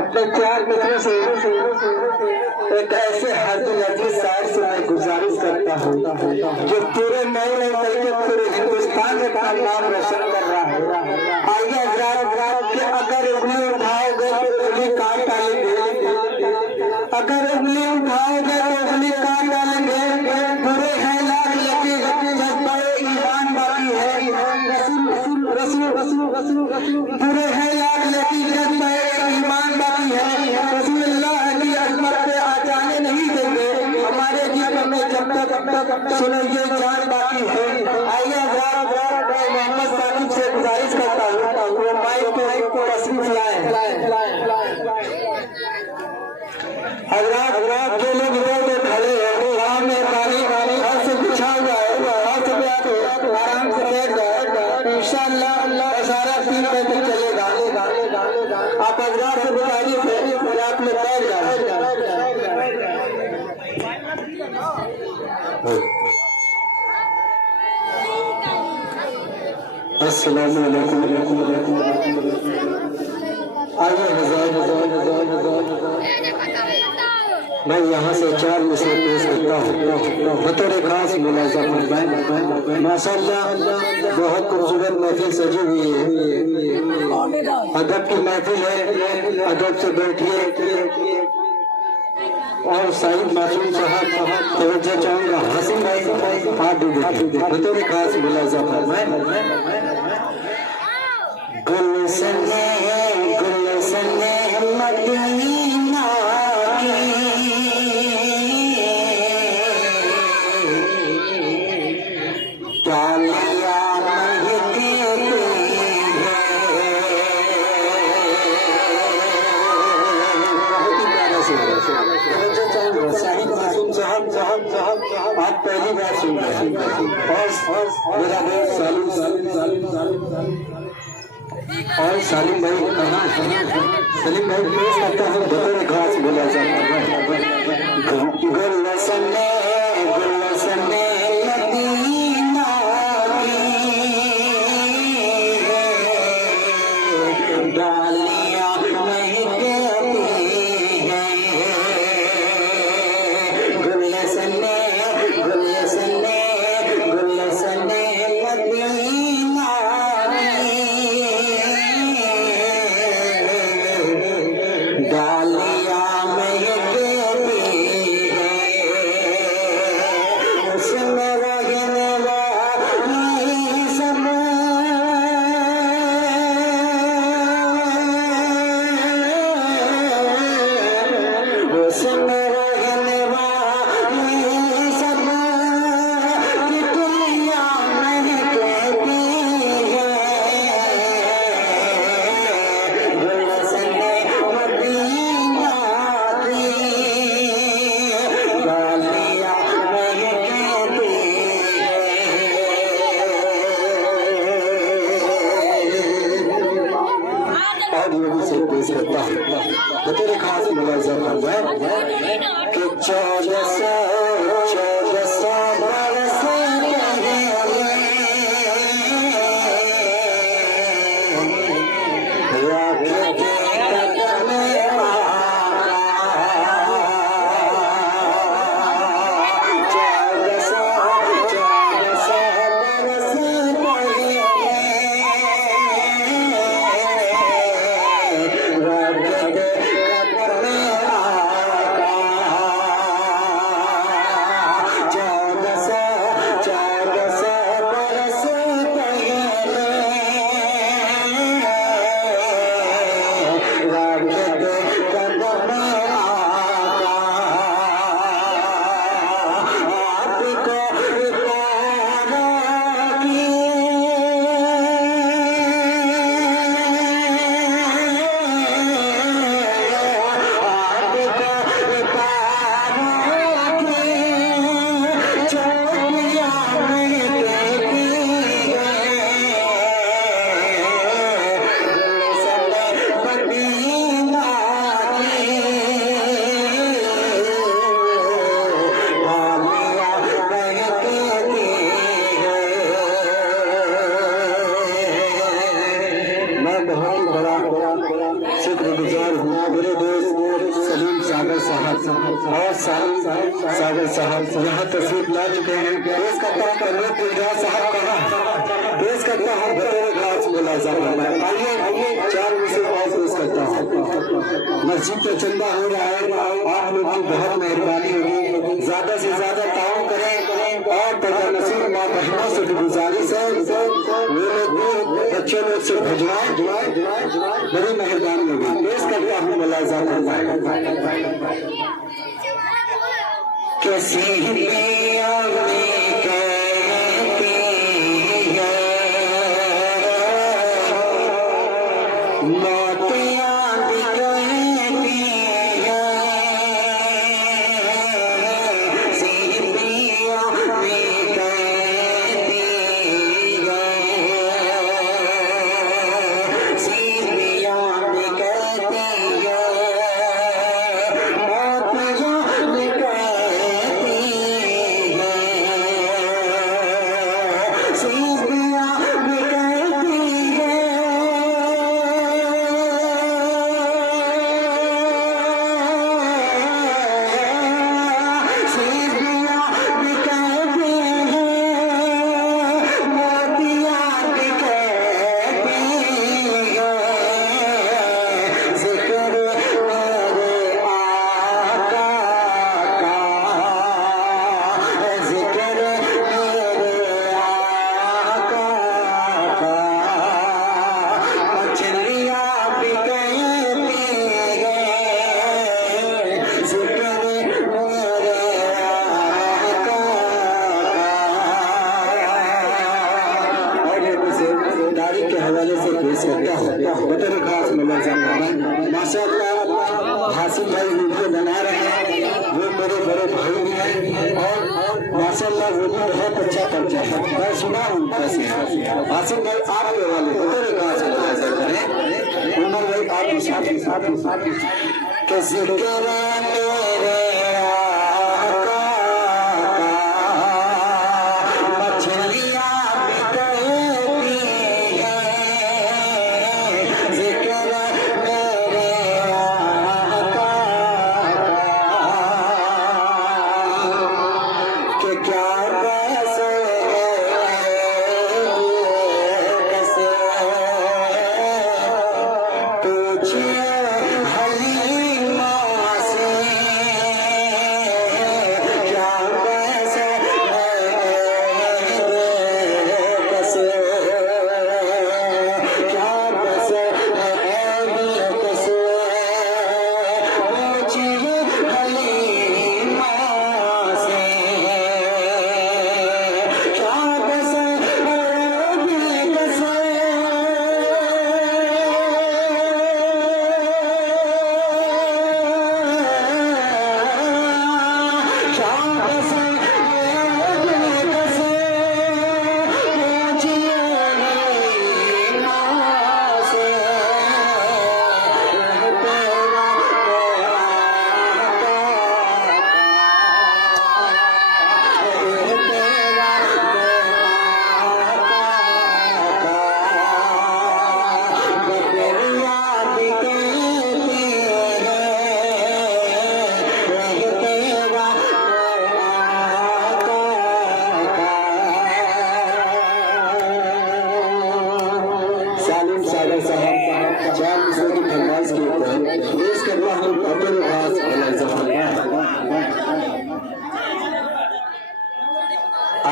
अपने चार मित्रों से एक ऐसे हरदिल अजीज शायर से मैं गुजारिश करता हूँ जो पूरे नए बल्कि पूरे हिंदुस्तान में अपना नाम रोशन कर रहा है। आइए हजरात कि अगर उंगली उठाओगे तो उंगली काट डालेंगे, अगर उंगली उठाओगे तो उंगली काट डालेंगे। बुरे हैं लाख लेकिन जज्बाए ईमान बाकी है। बुरे हैं लाख लेकिन जज्बाए ईमान बाकी है। रसूलुल्लाह की अज़मत पे आ जाने नहीं देंगे हमारे जीवन में जब तक सुनिए जान बाकी है। आइए हज़रात मोहम्मद साकिब से गुजारिश करता हूँ वो माइक को तशरीफ लाए। हज़रात जो लोग इधर में खड़े हैं वहाँ में पानी हर से बिछा हुआ है, हर से आराम से बैठ जाए इंशाअल्लाह सारा दिन पैदल चलेगा। आप हज़रात से गुजारिश है रात में बैठ जाए। अस्सलामु अलैकुम। मैं यहाँ से चार मिसरे पेश करता हूँ बतौर खास मुलाज़ा। माशाअल्लाह बहुत खूबसूरत महफिल सजी हुई है, अदब की महफिल है, अदब से बैठिए। और साहिब मासूम साहब तवज्जो चाहूँगा, हसीन भाई हाथ दे देखिए बतौर खास मुलाज़ा। गुलशन मदीना आप पहली बार सुन रहे हैं और मेरा दोस्त और सालिम भाई कहाँ सलीम भाई पेश करता है बतौर खास बोला जाता है। गुलशन मदीना की डालियाँ महकती हैं। गुलशन मदीना डालियाँ महकती हैं। उसमें रहने वाली सब उसमें रहने वाली सब की दुनिया महकती है। गुलशन मदीना की डालियाँ महकती हैं। और ये भी से पेश करता हूँ बतौर खास मुलाज़ा कि 1400 बरस और सागर साहब यहाँ तस्वीर ला चुके हैं। पेश करता हूँ कन्वर गुलजार साहब का, पेश करता हूँ बतौर खास मुलाज़म। आइए 4 विषय और पेश करता हूँ। मस्जिद पे चंदा हो रहा है, आप लोग की बहुत मेहरबानी होगी, ज्यादा से ज्यादा ताउन करें और पर्दा नसीब माँ बहनों से गुजारिश है वो लोग बच्चे लोग से भिजवाएं, बड़ी मेहरबानी होगी। पेश करता हूँ मुलाज़म कैसी हासिल भाई वीडियो बना रहे हैं, वो मेरे बड़े भाई हैं और माशाल्लाह वो भी बहुत अच्छा करते हैं। मैं सुना हूँ कैसे हासिल भाई आपके वाले बड़े कहाँ से नजर करें उमर भाई आप कैसे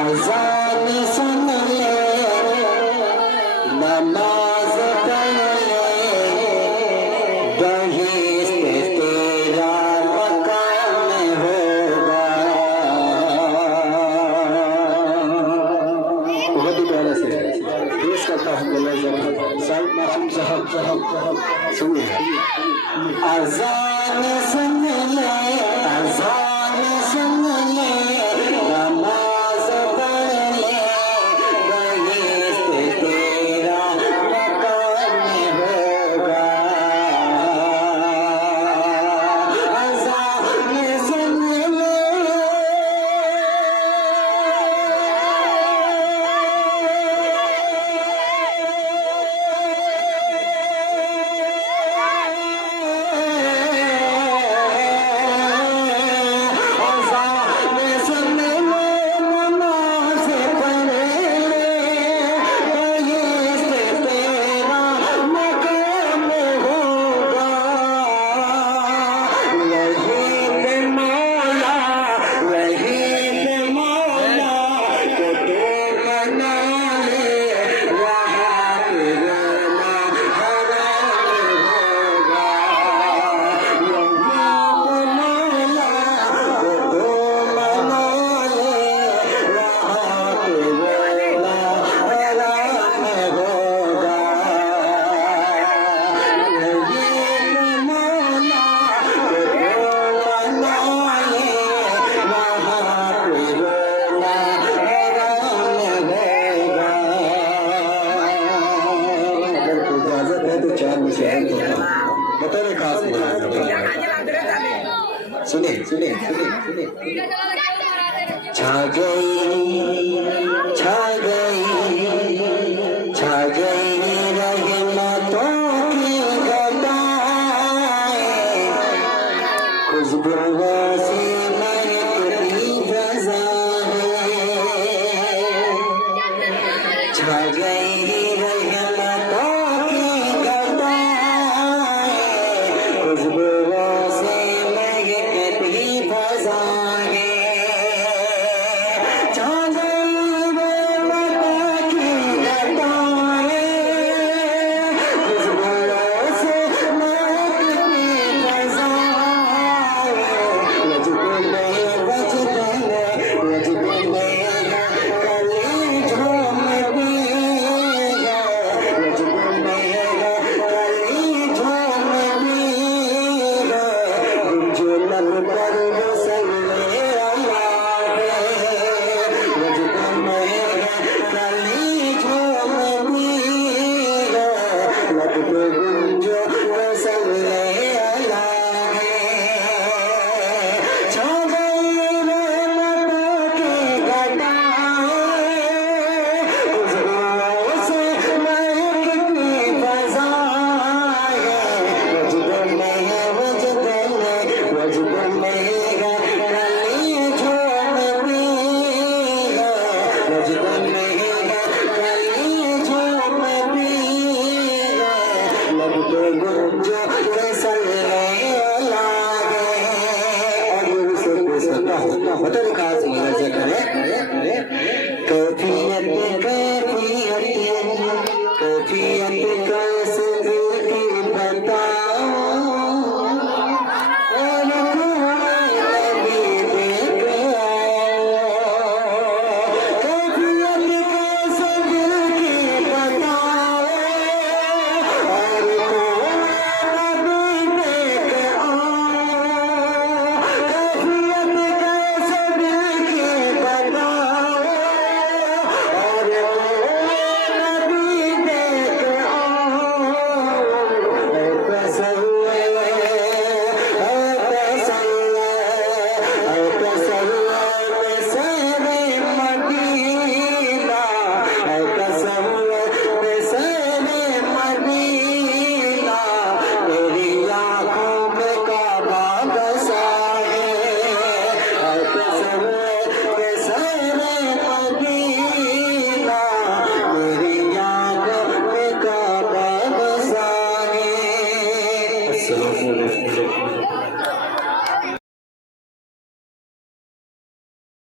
अज़ान सुन ले नमाज पढ़ ले बहिश्त तेरा मकाम होगा। बहुत ही प्यारा से पेश करता हूँ साहिब मासूम साहब सुनिए। अज़ान सुन ले अज़ान सुन ले खास सुनिए सुनिए सुनिए छा गई छा गई छा गई रहमतों की घटाएं खुशबू से महकती फज़ा है छा गई रहमतों की घटाएं खुशबू से महकती फज़ा है Assalamualaikum.